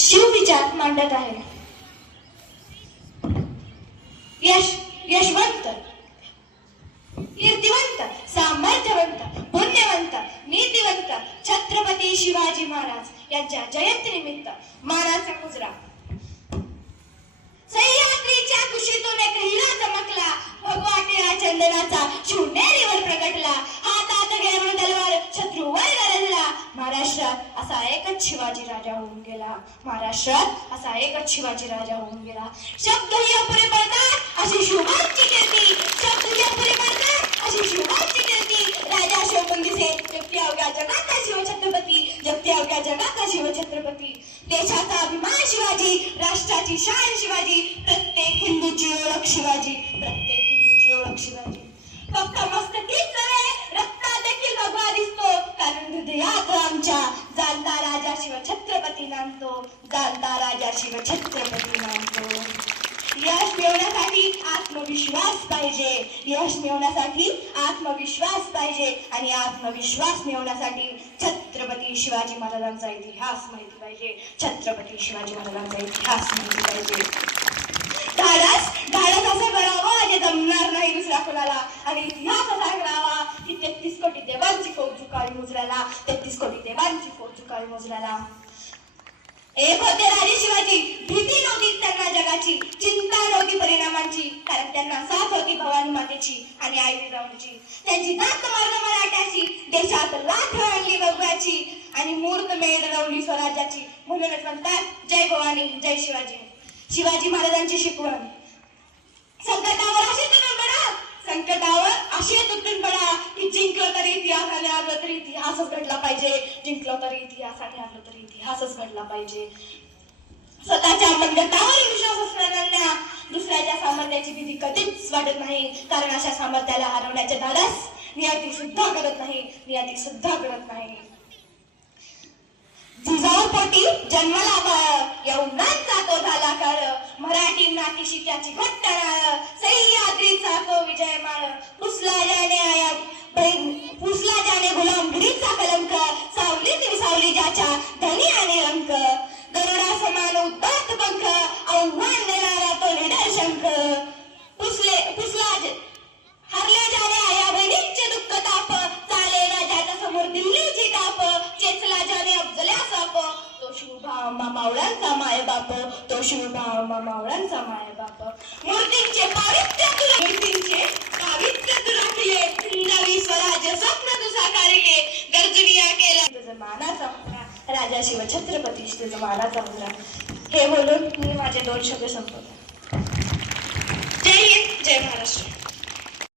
शिवविचार मांडत आहे. यश यशवंत कीर्तिवंत सामर्थ्यवंत पुण्यवंत नीतिवंत छत्रपती शिवाजी महाराज यांच्या जयंती निमित्त मानाचा शिवाजी राजा होऊन गेला. महाराष्ट्रात असा एकच शिवाजी राजा होऊन गेला. शब्द ही अपुरे पडतात अशी शिवबाची कीर्ती शब्द ही अपुरे पडतात अशी शिवबाची कीर्ती राजा शोभून दिसे जगती अवघ्या जगाचा शिवछत्रपती जगती अवघ्या जगाचा शिवछत्रपती. देशाचा अभिमान शिवाजी राष्ट्राची शान शिवाजी प्रत्येक हिंदूची ओळख शिवाजी प्रत्येक हिंदूची ओळख शिवाजी. छत्रपती नांदतो जाणता राजा शिव छत्रपती नांदतो यश मिळवण्यासाठी आत्मविश्वास पाहिजे. यश मिळवण्यासाठी आत्मविश्वास पाहिजे. आणि आत्मविश्वास मिळवण्यासाठी छत्रपती शिवाजी महाराजांचा इतिहास माहिती पाहिजे. छत्रपती शिवाजी महाराजांचा इतिहास माहिती पाहिजे. धाडस धाडस असं करावं जे जमणार नाही दुसऱ्या कोणाला. आणि इतिहास असा करावा की तेहतीस कोटी देवांची फौज झुकावी मुजऱ्याला तेहतीस कोटी देवांची फौज झुकावी मुजऱ्याला एक होते राजे शिवाजी भीती नव्हती त्यांना जगाची चिंता नव्हती परिणामांची कारण त्यांना साथ होती भवानी मातेची आणि आई जिजाऊंची त्यांची दात मार्ग मराठ्याची देशात लाथ आणली भगवाची आणि मूर्त मेळ रवली स्वराज्याची. म्हणूनच म्हणतात जय भवानी जय शिवाजी. शिवाजी महाराजांची शिकवण. संकटावर अशी की जिंकलं तरी इतिहासाने आलं तरी इतिहासच घडला पाहिजे. जिंकलं तरी इतिहासाने आलं तरी इतिहासच घडला पाहिजे. स्वतःच्या मंडतावर विश्वास असणाऱ्यांना दुसऱ्याच्या सामर्थ्याची भीती कधीच वाटत नाही. कारण अशा सामर्थ्याला हरवण्याचे धाडस नियती सुद्धा करत नाही. नियती सुद्धा करत नाही. जिजाऊ पोटी जन्माला बाळ या तो झाला कर. मराठी नाती शिक्याची घट्ट सह्याद्रीचा तो विजय माळ पुसला शिवभामा मावळ्यांचा मायबाप तो शिवभामा मावळ्यांचा मायबाप मूर्तींचे पावित्र्य तुला मूर्तींचे पावित्र्य तुला ठिले नवी स्वराज्य स्वप्न तुझा कारिले गर्जविया केला. तुझा मानाचा मुलगा राजा शिव छत्रपती तुझा मानाचा मुलगा हे बोलून मी माझे दोन शब्द संपवतो. जय हिंद जय महाराष्ट्र.